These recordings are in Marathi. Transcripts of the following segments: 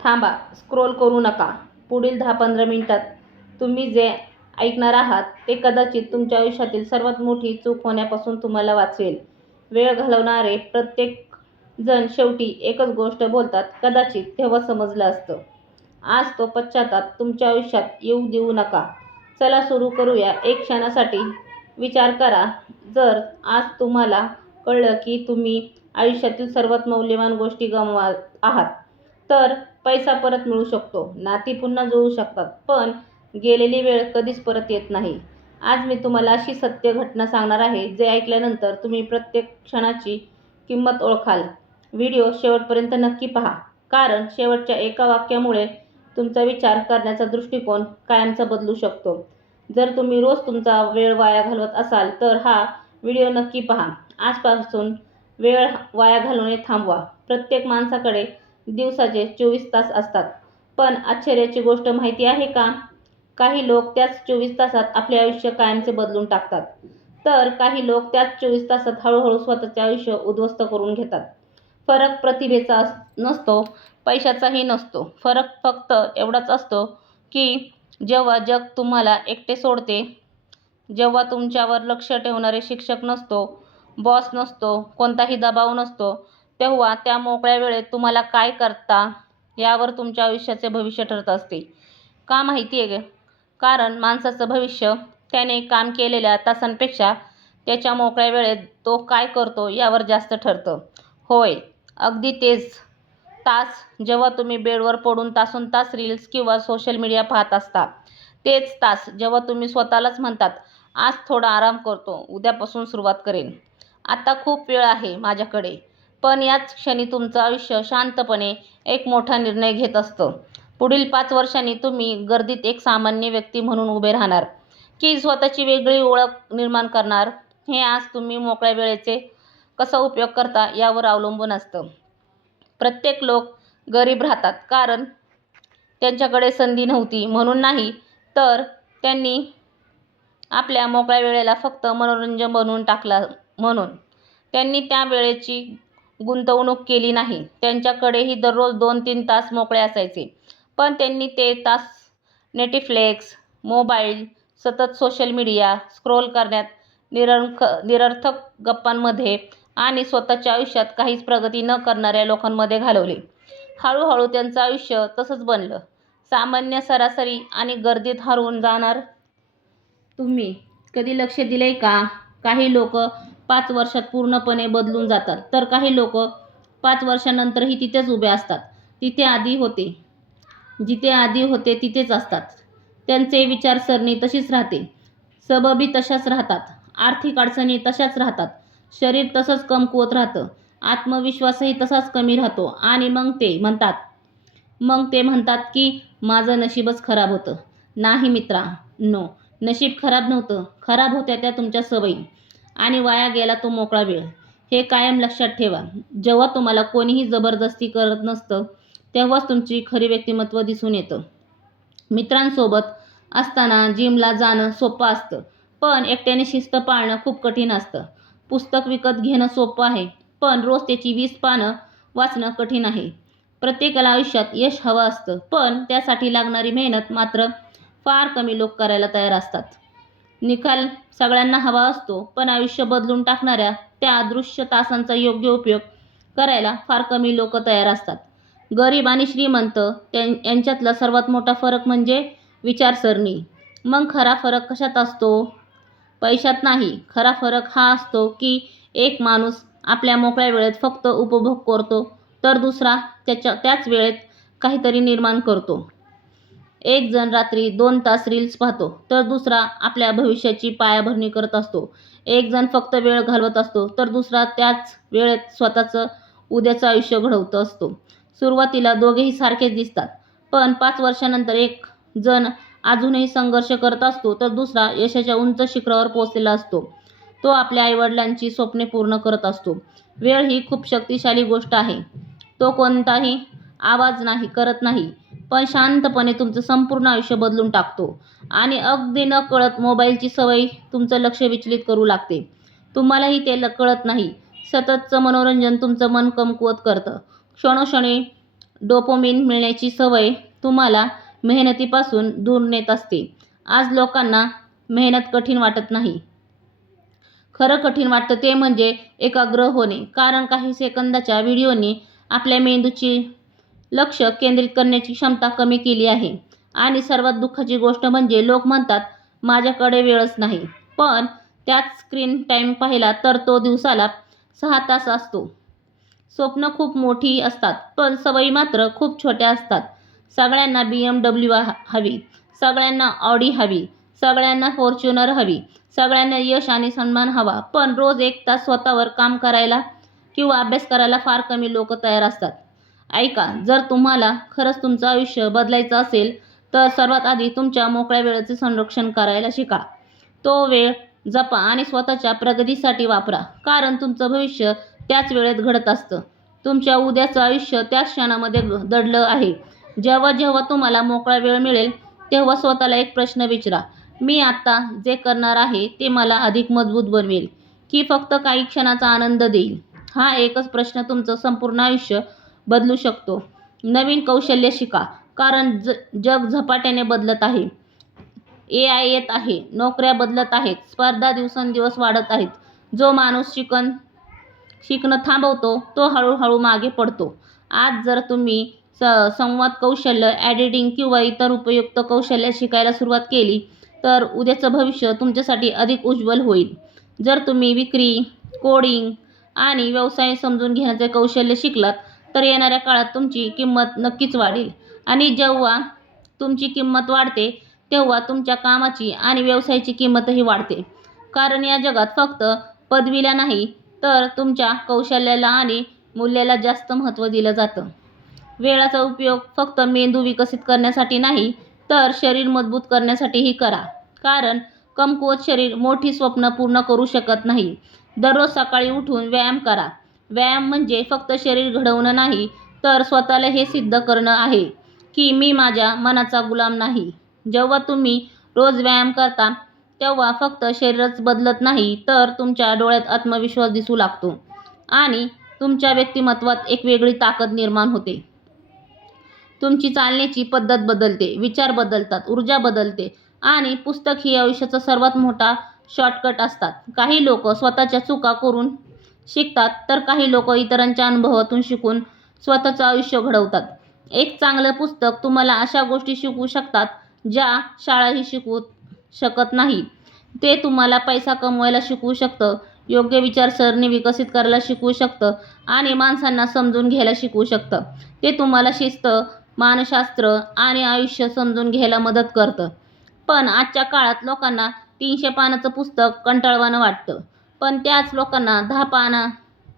थांबा, स्क्रोल करू नका. पुढील 10-15 मिनिटात तुम्ही जे ऐकणार आहात ते कदाचित तुमच्या आयुष्यातील सर्वात मोठी चूक होण्यापासून तुम्हाला वाचवेल. वेळ घालवणारे प्रत्येक जण शेवटी एकच गोष्ट बोलतात, कदाचित तेव्हा समजलं असतं. आज तो पश्चाताप तुमच्या आयुष्यात येऊ देऊ नका. चला सुरू करूया. एक क्षणासाठी विचार करा, जर आज तुम्हाला कळलं की तुम्ही आयुष्यातील सर्वात मौल्यवान गोष्टी गमावत आहात, तर पैसा परत मिळू शकतो, नाती पुन्हा जुळू शकतात, पण गेलेली वेळ कधीच परत येत नाही. आज मी तुम्हाला अशी सत्य घटना सांगणार आहे, जे ऐकल्यानंतर तुम्ही प्रत्येक क्षणाची किंमत ओळखाल. व्हिडिओ शेवटपर्यंत नक्की पहा, कारण शेवटच्या एका वाक्यामुळे तुमचा विचार करण्याचा दृष्टिकोन कायमचा बदलू शकतो. जर तुम्ही रोज तुमचा वेळ वाया घालवत असाल तर हा व्हिडिओ नक्की पहा. आजपासून वेळ वाया घालवणे थांबवा. प्रत्येक माणसाकडे दिवसाचे 24 तास असतात, पण आश्चर्याची गोष्ट माहिती आहे का? काही लोक त्याच 24 तासात आपले आयुष्य कायमचे बदलून टाकतात, तर काही लोक त्याच 24 तासात हळूहळू स्वतःचे आयुष्य उद्ध्वस्त करून घेतात. फरक प्रतिभेचा नसतो, पैशाचाही नसतो. फरक फक्त एवढाच असतो की जेव्हा जग तुम्हाला एकटे सोडते, जेव्हा तुमच्यावर लक्ष ठेवणारे शिक्षक नसतो, बॉस नसतो, कोणताही दबाव नसतो, तेव्हा त्या मोकळ्या वेळेत तुम्हाला काय करता यावर तुमच्या आयुष्याचे भविष्य ठरत असते. का माहिती आहे? कारण माणसाचं भविष्य त्याने काम केलेल्या तासांपेक्षा त्याच्या मोकळ्या वेळेत तो काय करतो यावर जास्त ठरतं. होय, अगदी तेच तास जेव्हा तुम्ही बेडवर पडून तासोनतास रील्स किंवा सोशल मीडिया पाहत असता. तेच तास जेव्हा तुम्ही स्वतःलाच म्हणतात, आज थोडा आराम करतो, उद्यापासून सुरुवात करेन. आता खूप वेळ आहे माझ्याकडे. पण याच क्षणी तुमचं आयुष्य शांतपणे एक मोठा निर्णय घेत असतं. पुढील 5 वर्षांनी तुम्ही गर्दीत एक सामान्य व्यक्ती म्हणून उभे राहणार की स्वतःची वेगळी ओळख निर्माण करणार, हे आज तुम्ही मोकळ्या वेळेचे कसा उपयोग करता यावर अवलंबून असतं. प्रत्येक लोक गरीब राहतात कारण त्यांच्याकडे संधी नव्हती म्हणून नाही, तर त्यांनी आपल्या मोकळ्या वेळेला फक्त मनोरंजन बनवून टाकला म्हणून. त्यांनी त्या वेळेची गुंतवणूक केली नाही. त्यांच्याकडेही दररोज 2-3 तास मोकळे असायचे, पण त्यांनी ते तास नेटफ्लिक्स, मोबाईल, सतत सोशल मीडिया स्क्रोल करण्यात, निरर्थक गप्पांमध्ये आणि स्वतःच्या आयुष्यात काहीच प्रगती न करणाऱ्या लोकांमध्ये घालवले. हळूहळू त्यांचं आयुष्य तसंच बनलं, सामान्य, सरासरी आणि गर्दीत हरवून जाणार. तुम्ही कधी लक्ष दिलंय का? काही लोक 5 वर्षात पूर्णपणे बदलून जातात, तर काही लोक 5 वर्षांनंतरही तिथेच उभे असतात. जिथे आधी होते तिथेच असतात. त्यांचे विचारसरणी तशीच राहते, सबबी तशाच राहतात, आर्थिक अडचणी तशाच राहतात, शरीर तसंच कमकुवत राहतं, आत्मविश्वासही तसाच कमी राहतो आणि मग ते म्हणतात की माझं नशीबच खराब होतं. नाही मित्रांनो, नशीब खराब नव्हतं, खराब होत्या त्या तुमच्या सवयी आणि वाया गेला तो मोकळा वेळ. हे कायम लक्षात ठेवा. जेव्हा तुम्हाला कोणीही जबरदस्ती करत नसतं, तेव्हाच तुमची खरी व्यक्तिमत्व दिसून येतं. मित्रांसोबत असताना जिमला जाणं सोपं असतं, पण एकट्याने शिस्त पाळणं खूप कठीण असतं. पुस्तक विकत घेणं सोपं आहे, पण रोज त्याची 20 पानं वाचणं कठीण आहे. प्रत्येकाला आयुष्यात यश हवं असतं, पण त्यासाठी लागणारी मेहनत मात्र फार कमी लोक करायला तयार असतात. निकाल सगळ्यांना हवा असतो, पण आयुष्य बदलून टाकणाऱ्या त्या अदृश्य तासांचा योग्य उपयोग करायला फार कमी लोक तयार असतात. गरीब आणि श्रीमंत यांच्यातला सर्वात मोठा फरक म्हणजे विचारसरणी. मग खरा फरक कशात असतो? पैशात नाही. खरा फरक हा असतो की एक माणूस आपल्या मोकळ्या वेळेत फक्त उपभोग करतो, तर दुसरा त्याच वेळेत काहीतरी निर्माण करतो. एक जण रात्री 2 तास रील्स पाहतो, तर दुसरा आपल्या भविष्याची पायाभरणी करत असतो. एक जण फक्त वेळ घालवत असतो, तर दुसरा त्याच वेळेत स्वतःचं उद्याचं आयुष्य घडवत असतो. सुरुवातीला दोघेही सारखेच दिसतात, पण 5 वर्षांनंतर एक जण अजूनही संघर्ष करत असतो, तर दुसरा यशाच्या उंच शिखरावर पोहोचलेला असतो. तो आपल्या आईवडिलांची स्वप्ने पूर्ण करत असतो. वेळ ही खूप शक्तिशाली गोष्ट आहे. तो कोणताही आवाज करत नाही, पण शांतपणे तुमचं संपूर्ण आयुष्य बदलून टाकतो आणि अगदी नकळत मोबाईलची सवय तुमचं लक्ष विचलित करू लागते. तुम्हालाही ते कळत नाही. सततचं मनोरंजन तुमचं मन कमकुवत करतं. क्षणोक्षणी डोपामिन मिळण्याची सवय तुम्हाला मेहनतीपासून दूर नेत असते. आज लोकांना मेहनत कठीण वाटत नाही. खरं कठीण वाटतं ते म्हणजे एकाग्र होणे. कारण काही सेकंदाच्या व्हिडिओनी आपल्या मेंदूची लक्ष केंद्रित करण्याची क्षमता कमी केली आहे. आणि सर्वात दुःखाची गोष्ट म्हणजे लोक म्हणतात माझ्याकडे वेळच नाही. पण त्याच स्क्रीन टाईम पाहिला तर तो दिवसाला 6 तास असतो. स्वप्न खूप मोठी असतात पण सवयी मात्र खूप छोट्या असतात. सगळ्यांना BMW हवी, सगळ्यांना ऑडी हवी, सगळ्यांना फॉर्च्युनर हवी, सगळ्यांना यश आणि सन्मान हवा. पण रोज 1 तास स्वतःवर काम करायला किंवा अभ्यास करायला फार कमी लोक तयार असतात. ऐका, जर तुम्हाला खरंच तुमचं आयुष्य बदलायचं असेल तर सर्वात आधी तुमच्या मोकळ्या वेळेचे संरक्षण करायला शिका. तो वेळ जपा आणि स्वतःच्या प्रगतीसाठी वापरा. कारण तुमचं भविष्य त्याच वेळेत घडत असतं. तुमच्या उद्याचं आयुष्य त्याच क्षणामध्ये दडलं आहे. जेव्हा जेव्हा तुम्हाला मोकळा वेळ मिळेल तेव्हा स्वतःला एक प्रश्न विचारा, मी आता जे करणार आहे ते मला अधिक मजबूत बनवेल की फक्त काही क्षणाचा आनंद देईल? हा एकच प्रश्न तुमचं संपूर्ण आयुष्य बदलू शकतो. नवीन कौशल्य शिका, कारण जग झपाट्याने बदलत आहे. AI येत आहे, नोकऱ्या बदलत आहेत, स्पर्धा दिवसेंदिवस वाढत आहेत. जो माणूस शिकणं थांबवतो तो हळूहळू मागे पडतो. आज जर तुम्ही संवाद कौशल्य, एडिटिंग किंवा इतर उपयुक्त कौशल्य शिकायला सुरुवात केली तर उद्याचं भविष्य तुमच्यासाठी अधिक उज्ज्वल होईल. जर तुम्ही विक्री, कोडिंग आणि व्यवसाय समजून घेण्याचे कौशल्य शिकलात तर येणाऱ्या काळात तुमची किंमत नक्कीच वाढेल. आणि जेव्हा तुमची किंमत वाढते तेव्हा तुमच्या कामाची आणि व्यवसायाची किंमतही वाढते. कारण या जगात फक्त पदवीला नाही तर तुमच्या कौशल्याला आणि मूल्याला जास्त महत्त्व दिलं जातं. वेळाचा उपयोग फक्त मेंदू विकसित करण्यासाठी नाही तर शरीर मजबूत करण्यासाठीही करा. कारण कमकुवत शरीर मोठी स्वप्न पूर्ण करू शकत नाही. दररोज सकाळी उठून व्यायाम करा. व्यायाम म्हणजे फक्त शरीर घडवणं नाही तर स्वतःला हे सिद्ध करणं आहे की मी माझ्या मनाचा गुलाम नाही. जेव्हा तुम्ही रोज व्यायाम करता तेव्हा फक्त शरीरच बदलत नाही तर तुमच्या डोळ्यात आत्मविश्वास दिसू लागतो आणि तुमच्या व्यक्तिमत्वात एक वेगळी ताकद निर्माण होते. तुमची चालण्याची पद्धत बदलते, विचार बदलतात, ऊर्जा बदलते आणि पुस्तक ही आयुष्याचा सर्वात मोठा शॉर्टकट असतात. काही लोक स्वतःच्या चुका करून शिकतात तर काही लोक इतरांच्या अनुभवातून शिकून स्वतःचं आयुष्य घडवतात. एक चांगलं पुस्तक तुम्हाला अशा गोष्टी शिकवू शकतात ज्या शाळाही शिकवू शकत नाही. ते तुम्हाला पैसा कमवायला शिकवू शकतं, योग्य विचारसरणी विकसित करायला शिकवू शकतं आणि माणसांना समजून घ्यायला शिकवू शकतं. ते तुम्हाला शिस्त, मानसशास्त्र आणि आयुष्य समजून घ्यायला मदत करतं. पण आजच्या काळात लोकांना 300 पानाचं पुस्तक कंटाळवाणं वाटतं. पण त्याच लोकांना 10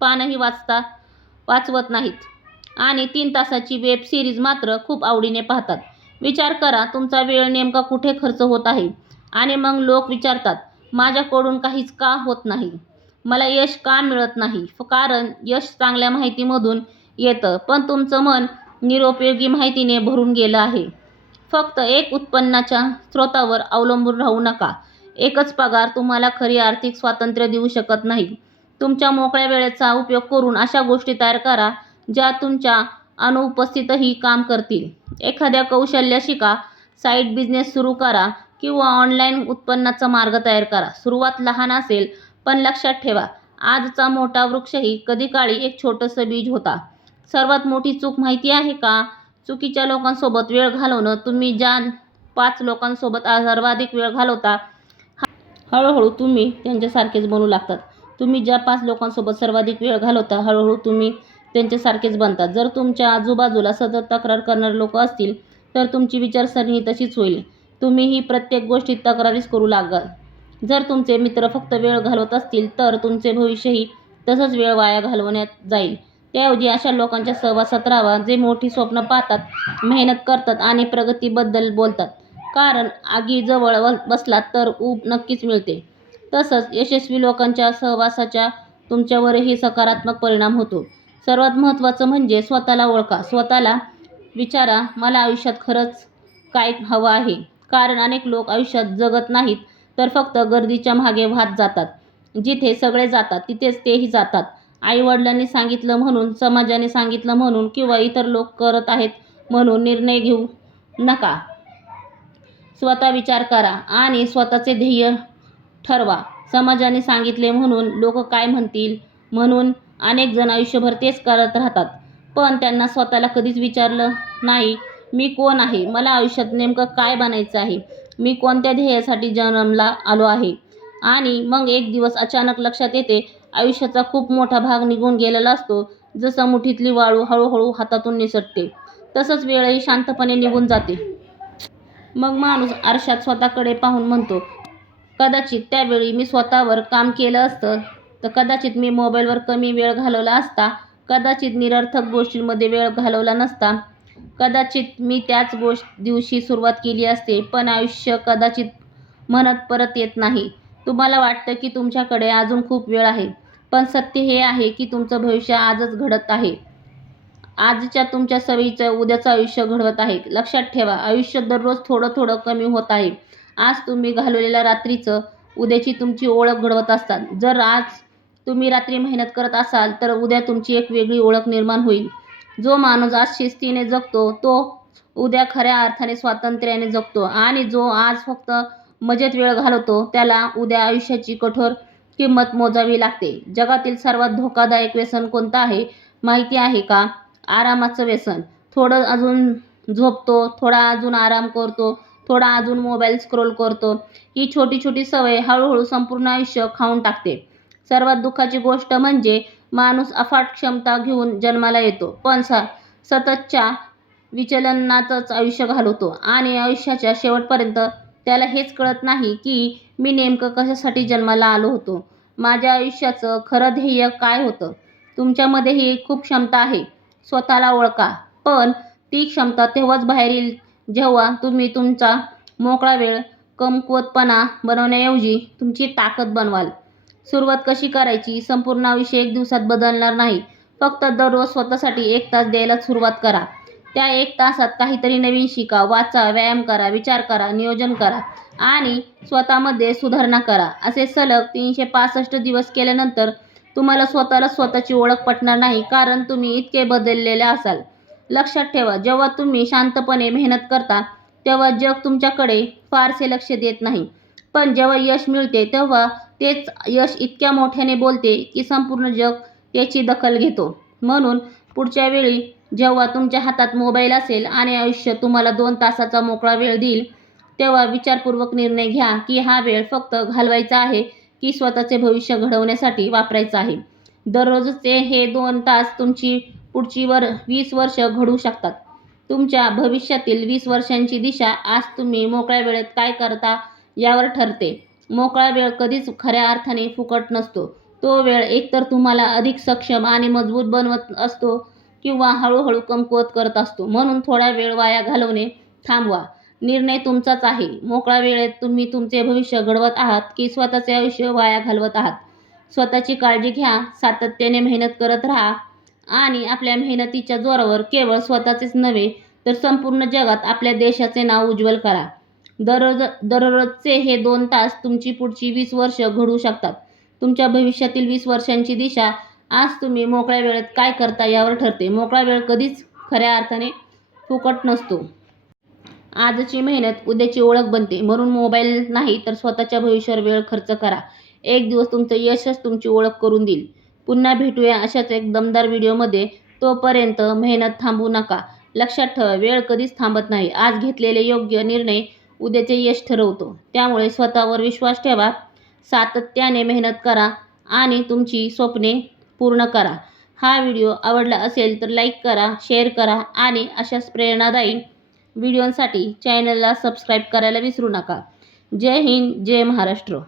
पानंही वाचवत नाहीत आणि 3 तासाची वेब सिरीज मात्र खूप आवडीने पाहतात. विचार करा, तुमचा वेळ नेमका कुठे खर्च होत आहे? आणि मग लोक विचारतात, माझ्याकडून काहीच का होत नाही? मला यश का मिळत नाही? कारण यश चांगल्या माहितीमधून येतं पण तुमचं मन निरुपयोगी माहितीने भरून गेलं आहे. फक्त एक उत्पन्नाच्या स्रोतावर अवलंबून राहू नका. एकच पगार तुम्हाला खरी आर्थिक स्वातंत्र्य देऊ शकत नाही. तुमच्या मोकळ्या वेळेचा उपयोग करून अशा गोष्टी तयार करा ज्या तुमच्या अनुपस्थितही काम करतील. एखाद्या कौशल्य शिका, साईड बिझनेस सुरू करा किंवा ऑनलाईन उत्पन्नाचा मार्ग तयार करा. सुरुवात लहान असेल पण लक्षात ठेवा, आजचा मोठा वृक्षही कधीकाळी एक छोटंसं बीज होता. सर्वात मोठी चूक माहिती आहे का? चुकीच्या लोकांसोबत वेळ घालवणं. तुम्ही ज्या 5 लोकांसोबत सर्वाधिक वेळ घालवता हळूहळू तुम्ही त्यांच्यासारखेच बनू लागतात. तुम्ही ज्या 5 लोकांसोबत सर्वाधिक वेळ घालवता हळूहळू तुम्ही त्यांच्यासारखेच बनता. जर तुमच्या आजूबाजूला सतत तक्रार करणारे लोक असतील तर तुमची विचारसरणी तशीच होईल. तुम्हीही प्रत्येक गोष्टीत तक्रारीच करू लागाल. जर तुमचे मित्र फक्त वेळ घालवत असतील तर तुमचे भविष्यही तसंच वेळ वाया घालवण्यात जाईल. त्याऐवजी अशा लोकांच्या सहवासात राहावा जे मोठी स्वप्न पाहतात, मेहनत करतात आणि प्रगतीबद्दल बोलतात. कारण आगीजवळ बसलात तर ऊब नक्कीच मिळते. तसंच यशस्वी लोकांच्या सहवासाचा तुमच्यावरही सकारात्मक परिणाम होतो. सर्वात महत्त्वाचं म्हणजे स्वतःला ओळखा. स्वतःला विचारा, मला आयुष्यात खरंच काय हवं आहे? कारण अनेक लोक आयुष्यात जगत नाहीत तर फक्त गर्दीच्या मागे वाहत जातात. जिथे सगळे जातात तिथेच तेही जातात आईवडिलांनी सांगितलं म्हणून, समाजाने सांगितलं म्हणून किंवा इतर लोक करत आहेत म्हणून निर्णय घेऊ नका. स्वतः विचार करा आणि स्वतःचे ध्येय ठरवा. समाजाने सांगितले म्हणून, लोक काय म्हणतील म्हणून अनेक जण आयुष्यभर तेच करत राहतात. पण त्यांना स्वतःला कधीच विचारलं नाही, मी कोण आहे, मला आयुष्यात नेमकं काय बनायचं आहे, मी कोणत्या ध्येयासाठी जन्मला आलो आहे. आणि मग एक दिवस अचानक लक्षात येते, आयुष्याचा खूप मोठा भाग निघून गेलेला असतो. जसं मुठीतली वाळू हळूहळू हातातून निसटते, तसंच वेळही शांतपणे निघून जाते. मग माणूस आरशात स्वतःकडे पाहून म्हणतो, कदाचित त्यावेळी मी स्वतःवर काम केलं असतं तर कदाचित मी मोबाईलवर कमी वेळ घालवला असता, कदाचित निरर्थक गोष्टींमध्ये वेळ घालवला नसता, कदाचित मी त्याच दिवशी सुरुवात केली असते. पण आयुष्य कदाचित म्हणत परत येत नाही. तुम्हाला वाटतं की तुमच्याकडे अजून खूप वेळ आहे, पण सत्य हे आहे की तुमचं भविष्य आजच घडत आहे. आजच्या तुमच्या सवयीचं उद्याचं आयुष्य घडवत आहे. लक्षात ठेवा, आयुष्य दररोज थोडं थोडं कमी होत आहे. आज तुम्ही घालवलेल्या रात्रीचं उद्याची तुमची ओळख घडवत असतात. जर आज तुम्ही रात्री मेहनत करत असाल तर उद्या तुमची एक वेगळी ओळख निर्माण होईल. जो माणूस आज शिस्तीने जगतो तो उद्या खऱ्या अर्थाने स्वातंत्र्याने जगतो, आणि जो आज फक्त मजेत वेळ घालवतो त्याला उद्या आयुष्याची कठोर किंमत मोजावी लागते. जगातील सर्वात धोकादायक व्यसन कोणतं आहे माहिती आहे का? आरामाचं व्यसन. थोडं अजून झोपतो, थोडा अजून आराम करतो, थोडा अजून मोबाईल स्क्रोल करतो. ही छोटी छोटी सवय हळूहळू संपूर्ण आयुष्य खाऊन टाकते. सर्वात दुःखाची गोष्ट म्हणजे माणूस अफाट क्षमता घेऊन जन्माला येतो, पण सततच्या विचलनातच आयुष्य घालवतो, आणि आयुष्याच्या शेवटपर्यंत त्याला हेच कळत नाही की मी नेमकं कशासाठी जन्माला आलो होतो, माझ्या आयुष्याचं खरं ध्येय काय होतं. तुमच्यामध्येही खूप क्षमता आहे, स्वतःला ओळखा. पण ती क्षमता तेव्हाच बाहेर येईल जेव्हा तुम्ही तुमचा मोकळा वेळ कमकुवतपणा बनवण्याऐवजी तुमची ताकद बनवाल. सुरुवात कशी करायची? संपूर्ण आयुष्य एक दिवसात बदलणार नाही. फक्त दररोज स्वतःसाठी 1 तास द्यायला सुरुवात करा. त्या 1 तासात काहीतरी नवीन शिका, वाचा, व्यायाम करा, विचार करा, नियोजन करा आणि स्वतःमध्ये सुधारणा करा. असे सलग 365 दिवस केल्यानंतर तुम्हाला स्वतःची ओळख पटणार नाही, कारण तुम्ही इतके बदललेले असाल. लक्षात ठेवा, जेव्हा तुम्ही शांतपणे मेहनत करता तेव्हा जग तुमच्याकडे फारसे लक्ष देत नाही. पण जेव्हा यश मिळते तेव्हा तेच यश इतक्या मोठ्याने बोलते की संपूर्ण जग त्याची दखल घेतो. म्हणून पुढच्या वेळी जेव्हा तुमच्या हातात मोबाईल असेल आणि आयुष्य तुम्हाला 2 तासाचा मोकळा वेळ देईल, तेव्हा विचारपूर्वक निर्णय घ्या की हा वेळ फक्त घालवायचा आहे की स्वतःचे भविष्य घडवण्यासाठी वापरायचा आहे. दररोजचे हे 2 तास तुमची पुढची 20 वर्ष घडवू शकतात. तुमच्या भविष्यातील 20 वर्षांची दिशा आज तुम्ही मोकळ्या वेळेत काय करता यावर ठरते. मोकळा वेळ कधीच खऱ्या अर्थाने फुकट नसतो. तो वेळ एकतर तुम्हाला अधिक सक्षम आणि मजबूत बनवत असतो किंवा हळूहळू कमकुवत करत असतो. म्हणून थोडा वेळ वाया घालवणे थांबवा. निर्णय तुमचाच आहे. मोकळ्या वेळेत तुम्ही तुमचे भविष्य घडवत आहात की स्वतःचे आयुष्य वाया घालवत आहात? स्वतःची काळजी घ्या, सातत्याने मेहनत करत राहा, आणि आपल्या मेहनतीच्या जोरावर केवळ स्वतःचेच नव्हे तर संपूर्ण जगात आपल्या देशाचे नाव उज्ज्वल करा. दररोजचे हे 2 तास तुमची पुढची 20 वर्ष घडवू शकतात. तुमच्या भविष्यातील 20 वर्षांची दिशा आज तुम्ही मोकळ्या वेळेत काय करता यावर ठरते. मोकळा वेळ कधीच खऱ्या अर्थाने फुकट नसतो. आजची मेहनत उद्याची ओळख बनते. म्हणून मोबाईल नाही तर स्वतःच्या भविष्यावर वेळ खर्च करा. एक दिवस तुमचं यशच तुमची ओळख करून देईल. पुन्हा भेटूया अशाच एक दमदार व्हिडिओमध्ये. तोपर्यंत मेहनत थांबवू नका. लक्षात ठेवा, वेळ कधीच थांबत नाही. आज घेतलेले योग्य निर्णय उद्याचे यश ठरवतो. त्यामुळे स्वतःवर विश्वास ठेवा, सातत्याने मेहनत करा आणि तुमची स्वप्ने पूर्ण करा. हा व्हिडिओ आवडला असेल तर लाईक करा, शेअर करा आणि अशाच प्रेरणादायी व्हिडिओंसाठी चॅनलला सबस्क्राईब करायला विसरू नका. जय हिंद, जय महाराष्ट्र.